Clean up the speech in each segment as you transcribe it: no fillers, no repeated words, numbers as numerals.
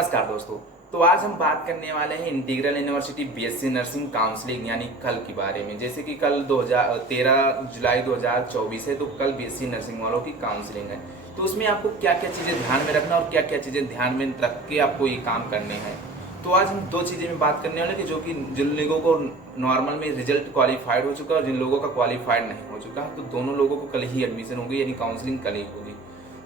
नमस्कार दोस्तों। तो आज हम बात करने वाले हैं integral university BSc nursing counselling यानी कल के बारे में। जैसे कि कल 13 जुलाई 2024 है, तो कल बीएससी नर्सिंग वालों की काउंसलिंग है। तो उसमें आपको क्या क्या चीज़ें ध्यान में रखना और क्या क्या चीज़ें ध्यान में रख के आपको ये काम करने हैं। तो आज हम दो चीज़ें में बात करने वाले कि जो कि जिन लोगों को नॉर्मल में रिजल्ट क्वालिफाइड हो चुका है और जिन लोगों का क्वालिफाइड नहीं हो चुका है, तो दोनों लोगों को कल ही एडमिशन होगी, यानी काउंसलिंग कल ही होगी।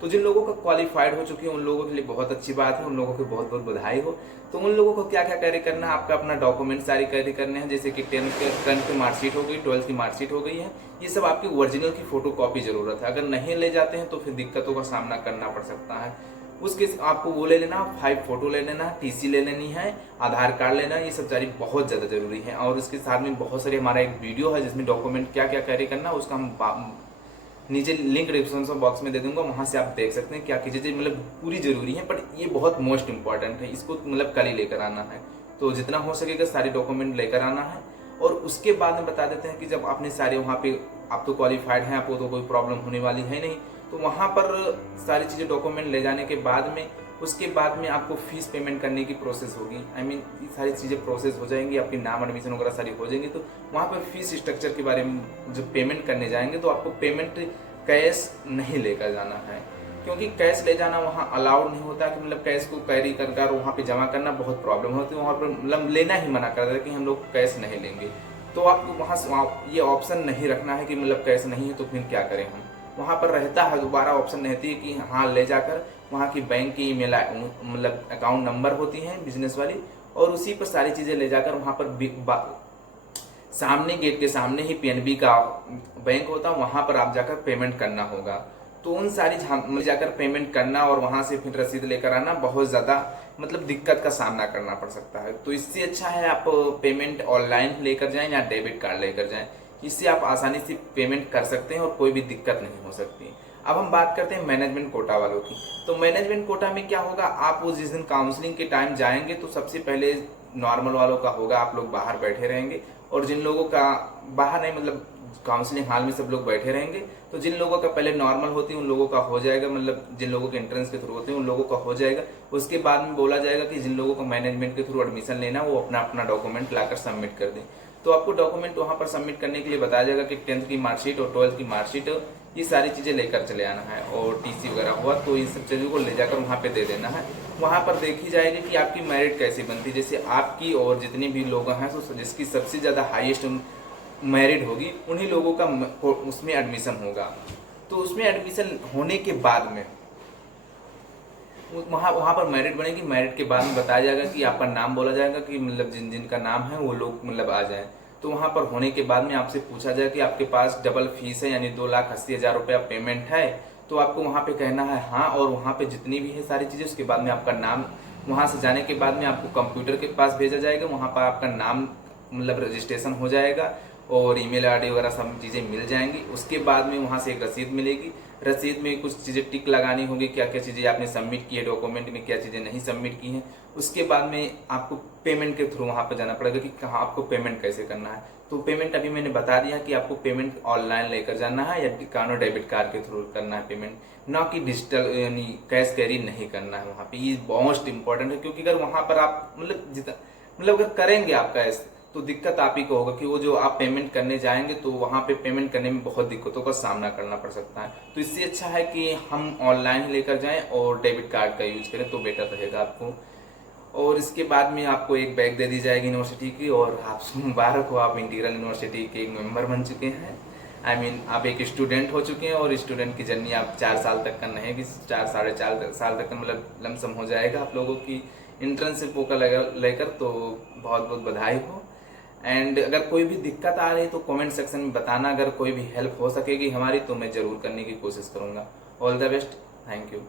तो जिन लोगों का क्वालिफाइड हो चुकी है उन लोगों के लिए बहुत अच्छी बात है, उन लोगों को बहुत बहुत बधाई हो। तो उन लोगों को क्या क्या कैरी करना है, आपका अपना डॉक्यूमेंट सारी कैरी करने हैं, जैसे कि 10th की मार्कशीट हो गई, 12th की मार्कशीट हो गई है। ये सब आपकी ओरिजिनल की फोटो कॉपी जरूरत है। अगर नहीं ले जाते हैं तो फिर दिक्कतों का सामना करना पड़ सकता है। उसके आपको वो ले लेना, 5 फोटो ले लेना, टीसी ले लेनी है, आधार कार्ड लेना, ये सब सारी बहुत ज़्यादा जरूरी है। और इसके साथ में बहुत सारे हमारा एक वीडियो है जिसमें डॉक्यूमेंट क्या क्या कैरी करना है, उसका हम नीचे लिंक डिस्क्रिप्शन बॉक्स में दे दूंगा, वहां से आप देख सकते हैं क्या की चीजें मतलब पूरी जरूरी है। बट ये बहुत मोस्ट इंपॉर्टेंट है, इसको मतलब कल ही लेकर आना है। तो जितना हो सकेगा सारे डॉक्यूमेंट लेकर आना है। और उसके बाद में बता देते हैं कि जब आपने सारे वहाँ पे, आप तो क्वालिफाइड हैं, आपको तो कोई प्रॉब्लम होने वाली है नहीं, तो वहाँ पर सारी चीज़ें डॉक्यूमेंट ले जाने के बाद में उसके बाद में आपको फीस पेमेंट करने की प्रोसेस होगी। ये सारी चीज़ें प्रोसेस हो जाएंगी, आपकी नाम एडमिशन वगैरह सारी हो जाएंगी। तो वहाँ पर फीस स्ट्रक्चर के बारे में जब पेमेंट करने जाएंगे तो आपको पेमेंट कैश नहीं लेकर जाना है, क्योंकि कैश ले जाना वहाँ अलाउड नहीं होता कि मतलब कैश को कैरी कर वहाँ पे जमा करना बहुत प्रॉब्लम होती है। वहाँ पर मतलब लेना ही मना कर देते कि हम लोग कैश नहीं लेंगे। तो आपको वहाँ ये ऑप्शन नहीं रखना है कि मतलब कैश नहीं है तो फिर क्या करें हम। वहाँ पर रहता है, दोबारा ऑप्शन रहती है कि हाँ ले जाकर वहाँ की बैंक की ईमेल मतलब अकाउंट नंबर होती है बिजनेस वाली, और उसी पर सारी चीज़ें ले जाकर वहाँ पर सामने गेट के सामने ही पीएनबी का बैंक होता है, वहां पर आप जाकर पेमेंट करना होगा। तो उन सारी में जाकर पेमेंट करना और वहां से फिर रसीद लेकर आना बहुत ज्यादा मतलब दिक्कत का सामना करना पड़ सकता है। तो इससे अच्छा है आप पेमेंट ऑनलाइन लेकर जाएं या डेबिट कार्ड लेकर जाएं, इससे आप आसानी से पेमेंट कर सकते हैं और कोई भी दिक्कत नहीं हो सकती। अब हम बात करते हैं मैनेजमेंट कोटा वालों की। तो मैनेजमेंट कोटा में क्या होगा, आप उस जिस दिन काउंसलिंग के टाइम जाएंगे तो सबसे पहले नॉर्मल वालों का होगा, आप लोग बाहर बैठे रहेंगे। और जिन लोगों का बाहर नहीं मतलब काउंसलिंग हॉल में सब लोग बैठे रहेंगे, तो जिन लोगों का पहले नॉर्मल होती है उन लोगों का हो जाएगा, मतलब जिन लोगों के एंट्रेंस के थ्रू होते हैं उन लोगों का हो जाएगा। उसके बाद में बोला जाएगा कि जिन लोगों को मैनेजमेंट के थ्रू एडमिशन लेना वो अपना अपना डॉक्यूमेंट लाकर सबमिट कर दें। तो आपको डॉक्यूमेंट वहां पर सबमिट करने के लिए बताया जाएगा कि 10th की मार्कशीट और 12th की मार्कशीट, ये सारी चीजें लेकर चले आना है। और टीसी वगैरह हुआ तो इन सब चीजों को ले जाकर वहां पे दे देना है। वहां पर देखी जाएगी कि आपकी मेरिट कैसी बनती है, जैसे आपकी और जितने भी लोग हैं तो जिसकी सबसे ज्यादा हाईएस्ट मेरिट होगी उन्हीं लोगों का उसमें एडमिशन होगा। तो उसमें एडमिशन होने के बाद में वहां पर मेरिट बनेगी। मेरिट के बाद में बताया जाएगा कि आपका नाम बोला जाएगा कि मतलब जिन जिन का नाम है वो लोग मतलब आ जाए। तो वहां पर होने के बाद में आपसे पूछा जाए कि आपके पास डबल फीस है यानी 2,80,000 रुपया पेमेंट है। तो आपको वहां पे कहना है हाँ, और वहां पे जितनी भी है सारी चीजें, उसके बाद में आपका नाम, वहां से जाने के बाद में आपको कंप्यूटर के पास भेजा जाएगा, वहां पर आपका नाम मतलब रजिस्ट्रेशन हो जाएगा और ईमेल आईडी वगैरह सब चीजें मिल जाएंगी। उसके बाद में वहां से एक रसीद मिलेगी, रसीद में कुछ चीजें टिक लगानी होगी, क्या क्या चीजें आपने सबमिट की है डॉक्यूमेंट में, क्या चीजें नहीं सबमिट की हैं। उसके बाद में आपको पेमेंट के थ्रू वहां पर जाना पड़ेगा कि कहाँ आपको पेमेंट कैसे करना है। तो पेमेंट अभी मैंने बता दिया कि आपको पेमेंट ऑनलाइन लेकर जाना है या कानो डेबिट कार्ड के थ्रू करना है पेमेंट, ना कि डिजिटल यानी कैश कैरी नहीं करना है वहां पे। ये मोस्ट इंपॉर्टेंट है, क्योंकि अगर वहां पर आप मतलब अगर करेंगे आप कैश तो दिक्कत आप ही को होगा कि वो जो आप पेमेंट करने जाएंगे तो वहां पे पेमेंट करने में बहुत दिक्कतों का सामना करना पड़ सकता है। तो इससे अच्छा है कि हम ऑनलाइन लेकर जाएं और डेबिट कार्ड का यूज करें तो बेटर रहेगा आपको। और इसके बाद में आपको एक बैग दे दी जाएगी यूनिवर्सिटी की, और आप मुबारक हो, आप इंटीग्रल यूनिवर्सिटी के एक मेंबर बन चुके हैं। आप एक स्टूडेंट हो चुके हैं, और स्टूडेंट की जर्नी आप 4 साल तक का नहीं कि 4 साढ़े 4 साल तक का मतलब लमसम हो जाएगा आप लोगों की इंटर्नशिप का लेकर। तो बहुत बहुत बधाई हो। एंड अगर कोई भी दिक्कत आ रही तो कमेंट सेक्शन में बताना, अगर कोई भी हेल्प हो सकेगी हमारी तो मैं जरूर करने की कोशिश करूंगा। All the best, thank you.